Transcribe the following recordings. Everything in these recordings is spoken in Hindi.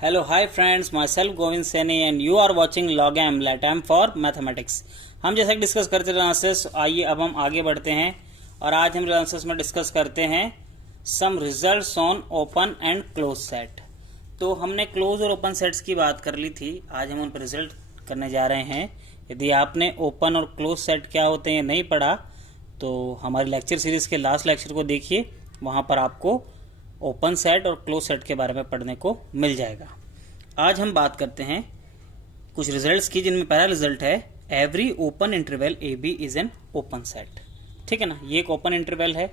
Hello, hi friends, myself Govind Saini and you are watching Logam LATAM for Mathematics। हम जैसा कि डिस्कस करते रहे आंसर्स, आइए अब हम आगे बढ़ते हैं और आज हम आंसर्स में डिस्कस करते हैं some results on open and close set. तो हमने क्लोज और ओपन सेट्स की बात कर ली थी, आज हम उन पर रिजल्ट करने जा रहे हैं। यदि आपने ओपन और क्लोज सेट क्या होते हैं नहीं पढ़ा तो हमारी लेक्चर सीरीज के लास्ट लेक्चर को देखिए, वहां पर आपको ओपन सेट और क्लोज सेट के बारे में पढ़ने को मिल जाएगा। आज हम बात करते हैं कुछ रिजल्ट्स की, जिनमें पहला रिजल्ट है every open interval A B is an open set. ठीक है ना, ये एक ओपन इंटरवल है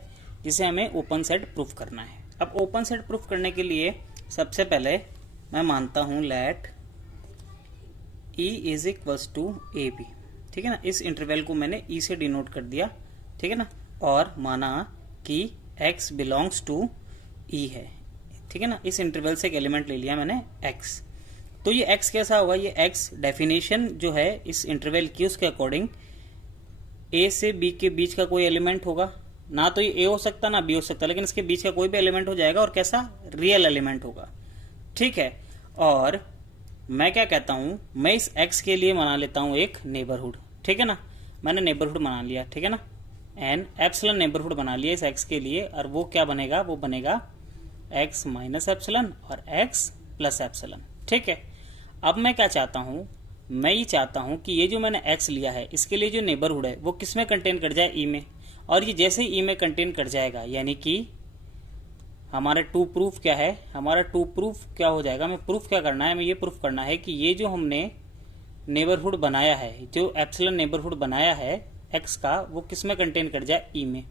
जिसे हमें ओपन सेट प्रूफ करना है। अब ओपन सेट प्रूफ करने के लिए सबसे पहले मैं मानता हूं let E is equals to A B. ठीक है ना, इस इंटरवल को मैंने ई से डिनोट कर दिया। ठीक है ना, और माना कि एक्स बिलोंग्स टू ई है। ठीक है ना, इस इंटरवल से एक एलिमेंट ले लिया मैंने एक्स। तो ये एक्स कैसा होगा, ये एक्स डेफिनेशन जो है इस इंटरवल की उसके अकॉर्डिंग ए से बी के बीच का कोई एलिमेंट होगा। ना तो ये ए हो सकता ना बी हो सकता, लेकिन इसके बीच का कोई भी एलिमेंट हो जाएगा और कैसा रियल एलिमेंट होगा। ठीक है, और मैं क्या कहता हूं, मैं इस एक्स के लिए बना लेता हूं एक नेबरहुड। ठीक है ना, मैंने नेबरहुड बना लिया। ठीक है ना, एन एप्सिलन नेबरहुड बना लिया इस एक्स के लिए, और वो क्या बनेगा, वो बनेगा एक्स माइनस एप्सिलन और एक्स प्लस एप्सिलन। ठीक है, अब मैं क्या चाहता हूं, मैं ये चाहता हूं कि ये जो मैंने एक्स लिया है इसके लिए जो नेबरहुड है वो किस में कंटेन कर जाए, ई में। और ये जैसे ही ई में कंटेन कर जाएगा यानी कि हमारा टू प्रूफ क्या है, हमारा टू प्रूफ क्या हो जाएगा, हमें प्रूफ क्या करना है, हमें ये प्रूफ करना है कि ये जो हमने नेबरहुड बनाया है, जो एप्सिलन नेबरहुड बनाया है एक्स का, वो किस में कंटेन कर जाए, ई में।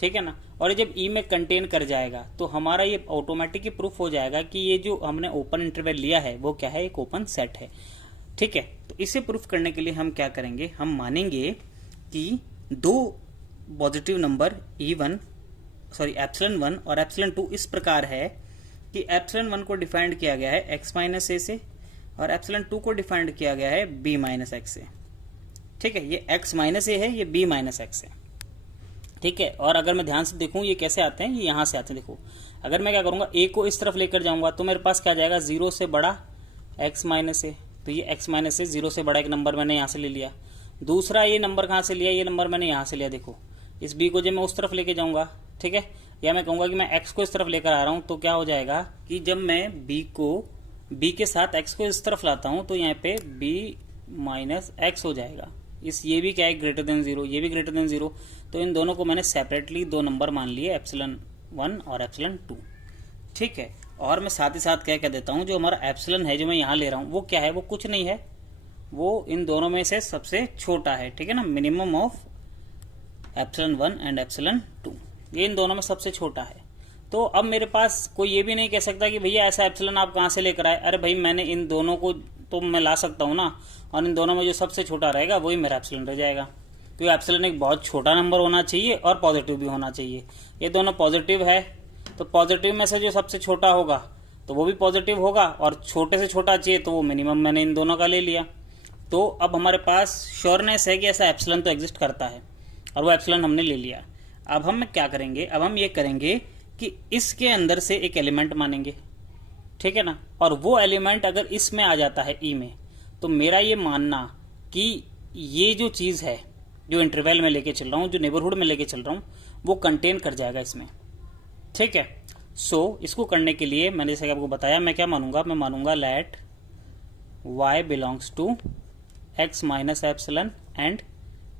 ठीक है ना, और जब ई में कंटेन कर जाएगा तो हमारा ये ऑटोमेटिकली प्रूफ हो जाएगा कि ये जो हमने ओपन इंटरवल लिया है वो क्या है, एक ओपन सेट है। ठीक है, तो इसे प्रूफ करने के लिए हम क्या करेंगे, हम मानेंगे कि दो पॉजिटिव नंबर एप्सिलन 1 और एप्सिलन 2 इस प्रकार है कि एप्सिलन 1 को डिफाइंड किया गया है एक्स माइनस ए से और एप्सिलन 2 को डिफाइंड किया गया है बी माइनस एक्स से। ठीक है, ये एक्स माइनस ए है, ये बी माइनस एक्स है। ठीक है, और अगर मैं ध्यान से देखूं ये कैसे आते हैं, ये यहां से आते हैं। देखो, अगर मैं क्या करूंगा, ए को इस तरफ लेकर जाऊंगा तो मेरे पास क्या आ जाएगा, जीरो से बड़ा एक्स माइनस ए। तो ये एक्स माइनस ए, जीरो से बड़ा एक नंबर मैंने यहां से ले लिया। दूसरा ये नंबर कहां से लिया, ये नंबर मैंने यहां से लिया। देखो, इस बी को जब मैं उस तरफ लेके जाऊंगा, ठीक है, या मैं कहूंगा कि मैं एक्स को इस तरफ लेकर आ रहा हूं, तो क्या हो जाएगा कि जब मैं बी के साथ एक्स को इस तरफ लाता हूं तो यहाँ पे बी माइनस एक्स हो जाएगा। ये भी क्या है, ग्रेटर देन जीरो, ये भी ग्रेटर देन जीरो। तो इन दोनों को मैंने सेपरेटली दो नंबर मान लिए, एप्सिलन 1 और एप्सिलन 2। ठीक है, और मैं साथ ही साथ क्या कह देता हूं, जो हमारा एप्सिलन है जो मैं यहां ले रहा हूं वो क्या है, वो कुछ नहीं है, वो इन दोनों में से सबसे छोटा है। ठीक है ना, minimum of epsilon 1 and epsilon 2, ये इन दोनों में सबसे छोटा है। तो अब मेरे पास कोई ये भी नहीं कह सकता कि भैया ऐसा एप्सिलन आप कहां से लेकर आए। अरे भाई, मैंने इन दोनों को तो मैं ला सकता हूं ना, और इन दोनों में जो सबसे छोटा रहेगा वही मेरा एप्सिलन रह जाएगा। क्योंकि एप्सिलन एक बहुत छोटा नंबर होना चाहिए और पॉजिटिव भी होना चाहिए। ये दोनों पॉजिटिव है, तो पॉजिटिव में से जो सबसे छोटा होगा तो वो भी पॉजिटिव होगा, और छोटे से छोटा चाहिए तो वो मिनिमम मैंने इन दोनों का ले लिया। तो अब हमारे पास श्योरनेस है कि ऐसा एप्सिलन तो एग्जिस्ट करता है, और वो एप्सिलन हमने ले लिया। अब हम क्या करेंगे, अब हम ये करेंगे कि इसके अंदर से एक एलिमेंट मानेंगे। ठीक है ना, और वो एलिमेंट अगर इसमें आ जाता है ई में, तो मेरा ये मानना कि ये जो चीज है जो इंटरवल में लेके चल रहा हूं, जो नेबरहुड में लेके चल रहा हूं, वो कंटेन कर जाएगा इसमें। ठीक है, सो इसको करने के लिए मैंने जैसे आपको बताया, मैं क्या मानूंगा, मैं मानूंगा let y belongs to x minus epsilon and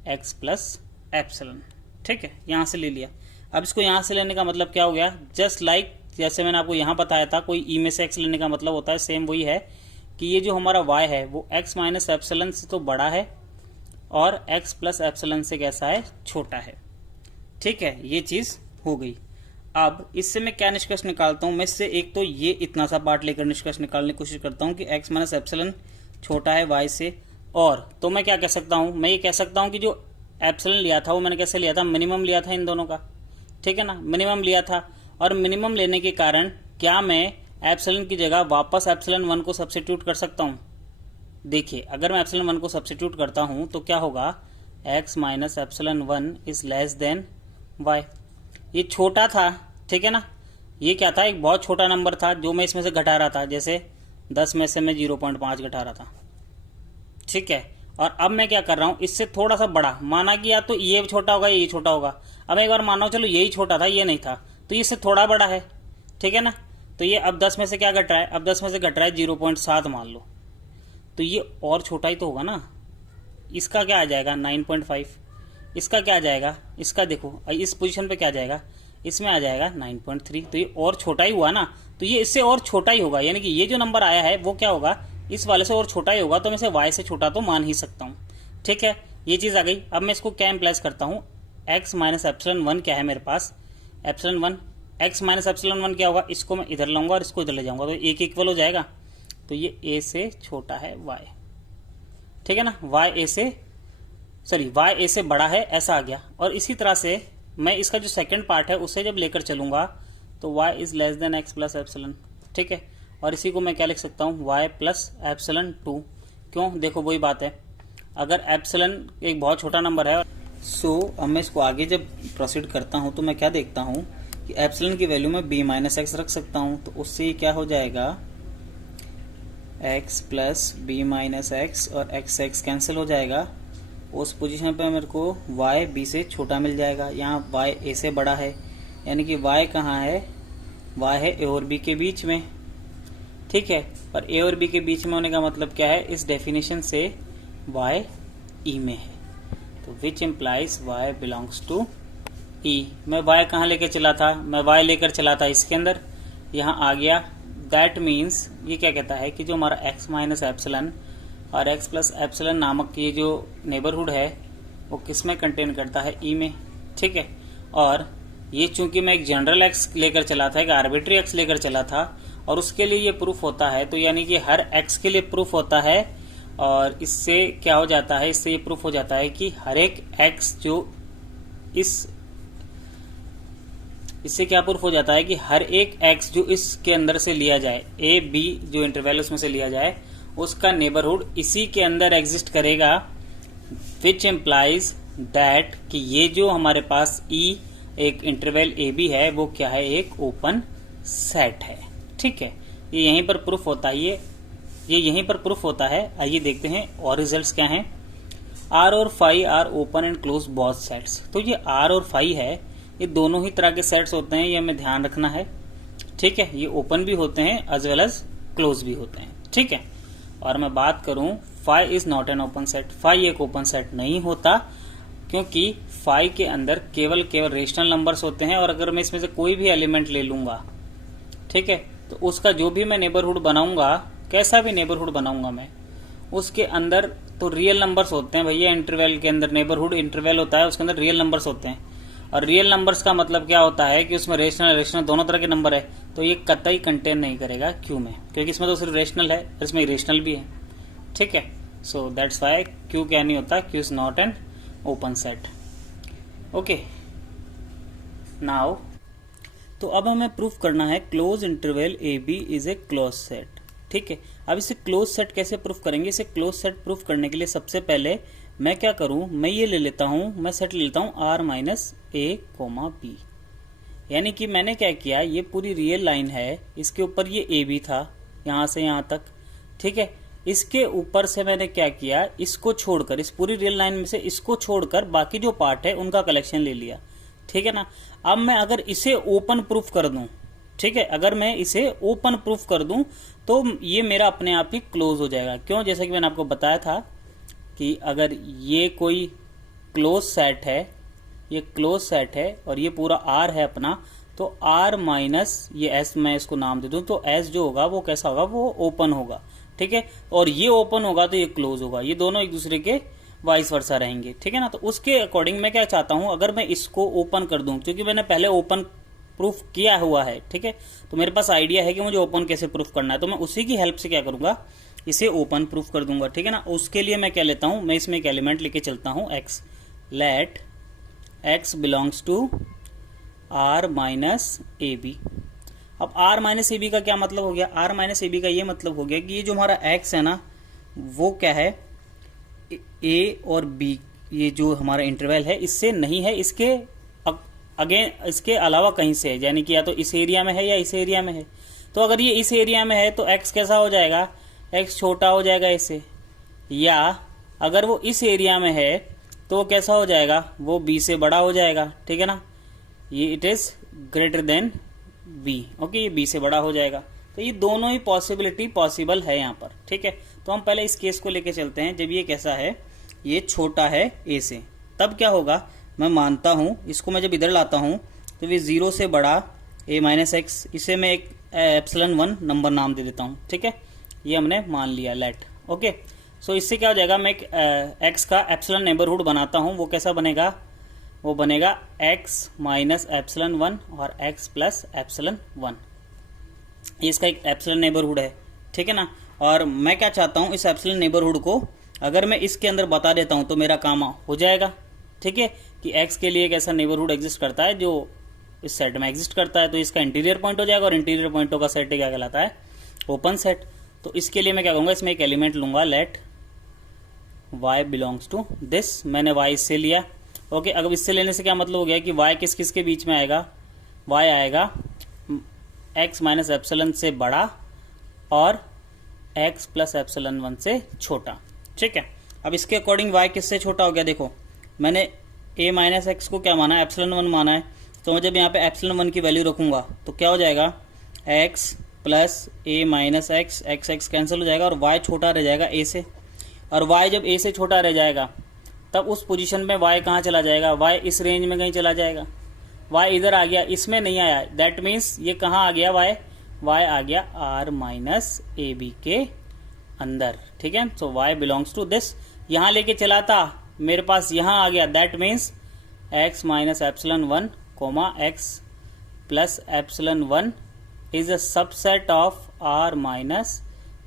x plus epsilon. ठीक है, यहां से ले लिया। अब इसको यहां से लेने का मतलब क्या हो गया, जस्ट लाइक जैसे मैंने आपको यहां बताया था, कोई ई में से एक्स लेने का मतलब होता है, सेम वही है कि ये जो हमारा y है वो x माइनस एप्सिलन से तो बड़ा है और x प्लस एप्सिलन से कैसा है, छोटा है। ठीक है, ये चीज हो गई। अब इससे मैं क्या निष्कर्ष निकालता हूं, मैं इससे एक तो ये इतना सा पार्ट लेकर निष्कर्ष निकालने की कोशिश करता हूं कि x माइनस एप्सिलन छोटा है y से। और तो मैं क्या कह सकता हूं, मैं ये कह सकता हूं कि जो एप्सिलन लिया था वो मैंने कैसे लिया था, मिनिमम लिया था इन दोनों का। ठीक है ना, मिनिमम लिया था, और मिनिमम लेने के कारण क्या मैं एप्सिलन की जगह वापस एप्सिलन 1 को सब्स्टिट्यूट कर सकता हूं। देखिए, अगर मैं एप्सिलन 1 को सब्स्टिट्यूट करता हूं तो क्या होगा, x minus epsilon 1 is less than y। ये छोटा था, ठीक है ना, ये क्या था, एक बहुत छोटा नंबर था जो मैं इसमें से घटा रहा था। जैसे 10 में से मैं 0.5 घटा रहा था, ठीक है। और अब मैं क्या कर रहा हूं, इससे थोड़ा सा बड़ा, माना कि या तो ये छोटा होगा ये छोटा होगा। अब एक बार मानो चलो यही छोटा था ये नहीं था, तो ये इससे थोड़ा बड़ा है, ठीक है ना। तो ये अब 10 में से क्या घट रहा है, अब 10 में से घट रहा है 0.7 मान लो, तो ये और छोटा ही तो होगा ना। इसका क्या आ जाएगा 9.5, इसका क्या आ जाएगा, इसका देखो इस पोजीशन पे क्या आ जाएगा, इसमें आ जाएगा 9.3, तो ये और छोटा ही हुआ ना। तो ये इससे और छोटा ही होगा, यानी कि ये जो नंबर आया है वो क्या होगा, इस वाले से और छोटा ही होगा, तो मैं इसे y से छोटा तो मान ही सकता हूँ, ठीक है। ये चीज आ गई। अब मैं इसको क्या इम्प्लाइज करता हूँ, x माइनस एप्सिलॉन 1 क्या है मेरे पास, एप्सिलॉन 1, x माइनस एप्सिलॉन 1 क्या होगा, इसको मैं इधर लाऊंगा और इसको इधर ले जाऊंगा, तो एक इक्वल हो जाएगा। तो ये a से छोटा है y, ठीक है ना, y a से बड़ा है, ऐसा आ गया। और इसी तरह से मैं इसका जो सेकंड पार्ट है उसे जब लेकर चलूंगा तो y is less than x plus epsilon, ठीक है। और इसी को मैं क्या लिख सकता हूँ, y प्लस एप्सिलॉन 2। क्यों, देखो वही बात है, अगर एप्सिलॉन एक बहुत छोटा नंबर है। अब मैं इसको आगे जब प्रोसीड करता हूँ तो मैं क्या देखता हूँ कि एप्सिलॉन की वैल्यू में b माइनस एक्स रख सकता हूँ, तो उससे क्या हो जाएगा, x plus B minus x और x कैंसिल हो जाएगा। उस पोजीशन पे मेरे को y b से छोटा मिल जाएगा, यहाँ y a से बड़ा है, यानी कि y कहाँ है, y है a और b के बीच में, ठीक है। और a और b के बीच में होने का मतलब क्या है, इस डेफिनेशन से y e में है, तो which implies y belongs to e। मैं y कहाँ लेकर चला था, मैं y लेकर चला था इसके अंदर, यहाँ आ गया। दैट मीन्स ये क्या कहता है कि जो हमारा x माइनस एप्सिलॉन और x प्लस एप्सिलॉन नामक ये जो नेबरहुड है वो किस में कंटेन करता है, e में, ठीक है। और ये चूंकि मैं एक जनरल x लेकर चला था, एक आर्बिट्री x लेकर चला था, और उसके लिए ये प्रूफ होता है, तो यानी कि हर x के लिए प्रूफ होता है। और इससे क्या हो जाता है, इससे ये प्रूफ हो जाता है कि हर एक x जो इससे क्या प्रूफ हो जाता है कि हर एक x जो इसके अंदर से लिया जाए, a b जो इंटरवल उसमें से लिया जाए, उसका नेबरहुड इसी के अंदर एग्जिस्ट करेगा, विच एम्प्लाइज दैट कि ये जो हमारे पास e एक इंटरवल ए बी है वो क्या है, एक ओपन सेट है, ठीक है। ये यहीं पर प्रूफ होता है, ये यहीं पर प्रूफ होता है। आइए देखते हैं और रिजल्ट्स क्या हैं। r और phi are open and close both sets, तो ये r और फाई है, ये दोनों ही तरह के सेट्स होते हैं, ये हमें ध्यान रखना है, ठीक है। ये ओपन भी होते हैं एज वेल एज क्लोज भी होते हैं, ठीक है। और मैं बात करूं, phi is not an open set, phi एक ओपन सेट नहीं होता, क्योंकि फाई के अंदर केवल रेशनल नंबर्स होते हैं, और अगर मैं इसमें से कोई भी एलिमेंट ले लूंगा, ठीक है, तो उसका जो भी मैं नेबरहुड बनाऊंगा, कैसा भी नेबरहुड बनाऊंगा मैं, उसके अंदर तो रियल नंबर्स होते हैं भैया। इंटरवल के अंदर नेबरहुड इंटरवल होता है, उसके अंदर रियल नंबर्स होते हैं, और रियल नंबर्स का मतलब क्या होता है कि उसमें रेशनल दोनों तरह के नंबर है, तो ये कतई कंटेन नहीं करेगा क्यू में, क्योंकि इसमें तो सिर्फ रेशनल है, इसमें इरेशनल भी है, ठीक है। सो दैट्स व्हाई क्यू क्या नहीं होता, Q is not an open set, okay. Now तो अब हमें प्रूफ करना है close interval A B is a close set, ठीक है। अब इसे क्लोज सेट कैसे प्रूफ करेंगे, इसे क्लोज सेट प्रूफ करने के लिए सबसे पहले मैं क्या करूं, मैं ये ले लेता हूं, मैं सेट ले लेता हूं r माइनस ए कोमा बी, यानी कि मैंने क्या किया, ये पूरी रियल लाइन है, इसके ऊपर ये ए बी था यहां से यहां तक, ठीक है। इसके ऊपर से मैंने क्या किया, इसको छोड़कर, इस पूरी रियल लाइन में से इसको छोड़कर बाकी जो पार्ट है उनका कलेक्शन ले लिया, ठीक है ना। अब मैं अगर इसे ओपन प्रूफ कर दूं, ठीक है, अगर मैं इसे ओपन प्रूफ कर दूं तो ये मेरा अपने आप ही क्लोज हो जाएगा। क्यों, जैसा कि मैंने आपको बताया था कि अगर ये कोई क्लोज सेट है, ये क्लोज सेट है और ये पूरा R है अपना, तो R माइनस ये S मैं इसको नाम दे दूं, तो S जो होगा वो कैसा होगा, वो ओपन होगा, ठीक है। और ये ओपन होगा तो ये क्लोज होगा, ये दोनों एक दूसरे के वाइस वर्सा रहेंगे, ठीक है ना। तो उसके अकॉर्डिंग मैं क्या चाहता हूं, अगर मैं इसको ओपन कर दूं, क्योंकि मैंने पहले ओपन प्रूफ किया हुआ है, ठीक है, तो मेरे पास आइडिया है कि मुझे ओपन कैसे प्रूफ करना है, तो मैं उसी की हेल्प से क्या करूंगा, इसे ओपन प्रूफ कर दूंगा, ठीक है ना। उसके लिए मैं क्या लेता हूं, मैं इसमें एक एलिमेंट लेके चलता हूं x, let x belongs to r minus A B. अब r माइनस ए बी का क्या मतलब हो गया, r माइनस ए बी का ये मतलब हो गया कि ये जो हमारा x है ना, वो क्या है, a और b, ये जो हमारा इंटरवल है इससे नहीं है, इसके अगेन इसके अलावा कहीं से है, यानी कि या तो इस एरिया में है या इस एरिया में है। तो अगर ये इस एरिया में है तो x कैसा हो जाएगा, x छोटा हो जाएगा इससे, या अगर वो इस एरिया में है तो कैसा हो जाएगा, वो b से बड़ा हो जाएगा, ठीक है ना, ये it is greater than b, okay, ये b से बड़ा हो जाएगा। तो ये दोनों ही पॉसिबिलिटी पॉसिबल है यहाँ पर, ठीक है। तो हम पहले इस केस को लेके चलते हैं, जब ये कैसा है, ये छोटा है a से, तब क्या होगा, मैं मानता हूं इसको मैं जब इधर लाता हूं तो ये 0 से बड़ा a माइनस एक्स, इसे मैं एक ε1 नंबर नाम दे देता हूं, ठीक है, ये हमने मान लिया, लेट, ओके। सो इससे क्या हो जाएगा, मैं एक x का एप्सिलॉन नेबरहुड बनाता हूं, वो कैसा बनेगा, वो बनेगा x माइनस ε1 और x प्लस ε1, ये इसका एक एप्सिलॉन नेबरहुड है, ठीक है ना। और मैं क्या चाहता हूं, इस एप्सिलॉन नेबरहुड को अगर मैं इसके अंदर बता देता हूं तो मेरा काम हो जाएगा, ठीक है, कि x के लिए एक ऐसा नेबरहुड एग्जिस्ट करता है जो इस सेट में एग्जिस्ट करता है, तो इसका इंटीरियर पॉइंट हो जाएगा, और इंटीरियर पॉइंटों का सेट क्या कहलाता है, ओपन सेट। तो इसके लिए मैं क्या करूंगा, इसमें एक एलिमेंट लूंगा, let y belongs to this, मैंने y इससे लिया, ओके। अब इससे लेने से क्या मतलब हो गया कि y किस किस के बीच में आएगा, y आएगा x माइनस एप्सिलॉन से बड़ा और x प्लस ε1 से छोटा, ठीक है। अब इसके अकॉर्डिंग y किससे छोटा हो गया, देखो मैंने a माइनस एक्स को क्या माना है, ε1 माना है, तो मैं जब यहाँ पे ε1 की वैल्यू रखूंगा तो क्या हो जाएगा, x plus a minus x, x cancel हो जाएगा और y छोटा रह जाएगा a से, और y जब a से छोटा रह जाएगा तब उस पोजीशन में y कहाँ चला जाएगा, y इस रेंज में कहीं चला जाएगा, y इधर आ गया, इसमें नहीं आया, दैट मीन्स ये कहाँ आ गया, y आ गया r माइनस ए बी के अंदर, ठीक है। So y belongs to this, यहां लेके चला था, मेरे पास यहां आ गया, that means x minus ε1 comma x plus ε1 is a subset of r minus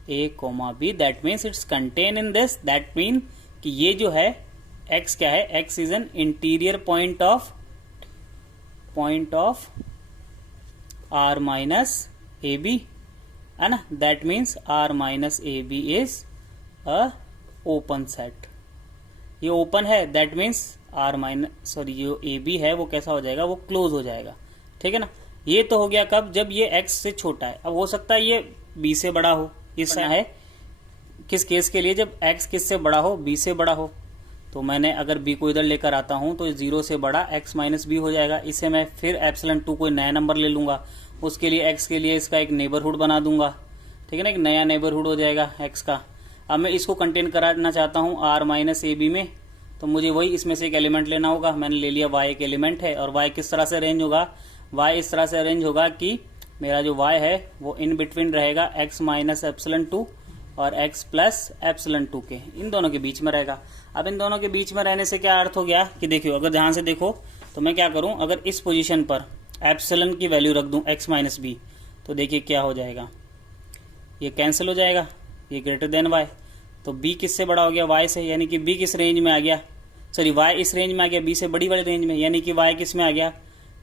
a comma b, that means it's contain in this, that mean कि ये जो है x क्या है, x is an interior point of r minus A b, है ना, that means r minus A B is a open set, ये ओपन है, that means r minus sorry जो ए बी है वो कैसा हो जाएगा, वो क्लोज हो जाएगा, ठीक है ना। ये तो हो गया कब, जब ये x से छोटा है। अब हो सकता है ये b से बड़ा हो, इस है किस केस के लिए, जब x किससे बड़ा हो, b से बड़ा हो। तो मैंने अगर b को इधर लेकर आता हूं तो 0 से बड़ा x माइनस बी हो जाएगा, इसे मैं फिर ε2 कोई नया नंबर ले लूंगा, उसके लिए x के लिए इसका एक नेबरहुड बना दूंगा, ठीक है ना, एक नया नेबरहुड हो जाएगा x का। अब मैं इसको कंटेन कराना चाहता हूं r माइनस ए बी में, तो मुझे वही इसमें से एक एलिमेंट लेना होगा, मैंने ले लिया y एक एलिमेंट है, और y किस तरह से अरेंज होगा, y इस तरह से अरेंज होगा कि मेरा जो y है वो इन बिटवीन रहेगा x माइनस ε2 और x प्लस ε2 के, इन दोनों के बीच में रहेगा। अब इन दोनों के बीच में रहने से क्या अर्थ हो गया कि देखियो, अगर ध्यान से देखो तो मैं क्या करूं, अगर इस पोजीशन पर एप्सिलॉन की वैल्यू रख दूं x माइनस बी, तो देखिए क्या हो जाएगा, ये कैंसिल हो जाएगा, ये ग्रेटर देन y, तो b किससे बड़ा हो गया, y से, यानी कि b किस रेंज में आ गया, सॉरी y इस रेंज में आ गया, b से बड़ी वाली रेंज में, यानी कि y किस में आ गया,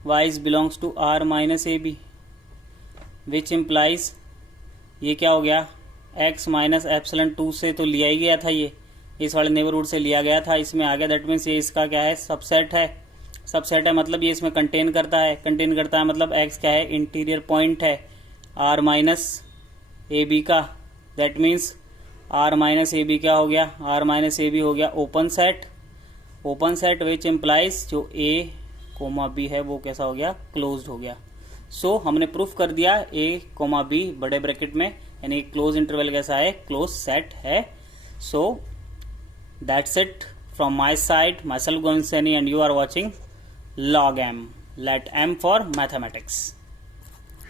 y is belongs to r minus A B, which implies ये क्या हो गया, x माइनस ε2 से तो लिया ही गया था, ये इस वाले नेबरहुड से लिया गया था, इसमें आ गया, दैट मीन्स ये इसका क्या है, सबसेट है, सबसेट है मतलब ये इसमें कंटेन करता है मतलब x क्या है, इंटीरियर पॉइंट है r माइनस ए बी का, that means r minus A B क्या हो गया, r माइनस ए बी हो गया ओपन सेट विच इम्प्लाइज जो a कोमा b है वो कैसा हो गया, क्लोज्ड हो गया। सो हमने प्रूफ कर दिया a कोमा b बड़े ब्रैकेट में, यानी क्लोज इंटरवल कैसा है, क्लोज सेट है। So that's it from my side, myself Govind Saini, and you are watching log m, let m for mathematics.